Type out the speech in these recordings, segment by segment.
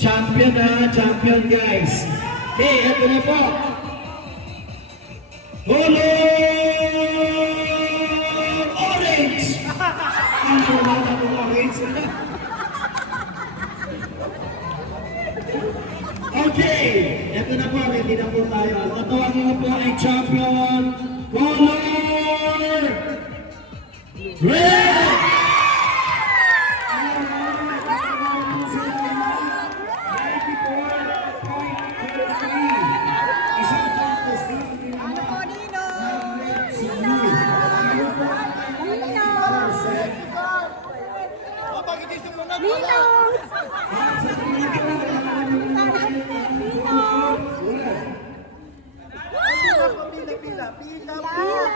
Champion na, champion guys. Okay, ito na po. Color orange! Ano ba ito orange? Okay, ito na po, ready na po tayo. Ang tatawagin ko po ay champion color red!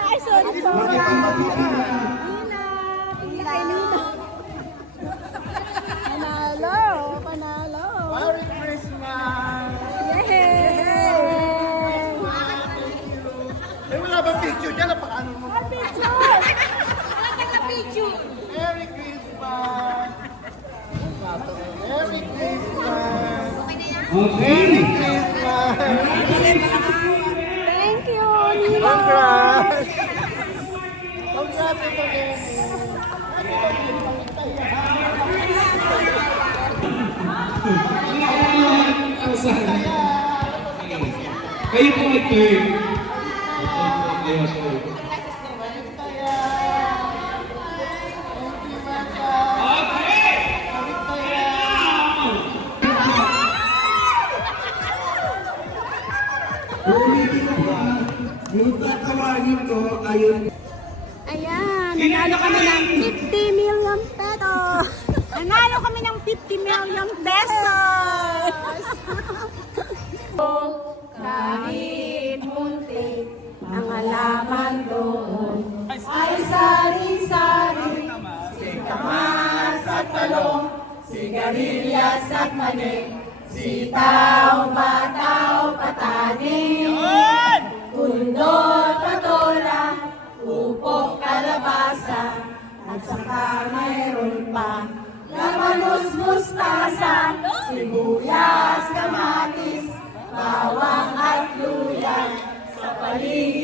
Ay, sorry po. Panalo, panalo. Merry Christmas! Yay! Eh, wala bang picture dyan? Napakaano mo? Picture! Picture! Merry Christmas! Merry Christmas! Okay. Christmas! Thank you, Nino! Congrats! Congrats ito din! Kayo po ay third. Kayo third. Ulitin ko po yung tatawagin ko ayun. Ayan, nanalo kami ng 50 million pesos! Nanalo kami ng 50 million pesos! Kahit muntik ang halaman doon ay sari-sari, sitamas at talong, sigarilyas at mani, sitaw, bataw, patani, undot, patola, upok, kalabasa, at saka mayroon pa lamanus, mustasa, sibuyas, kamatis, bawang at luya, sa paligid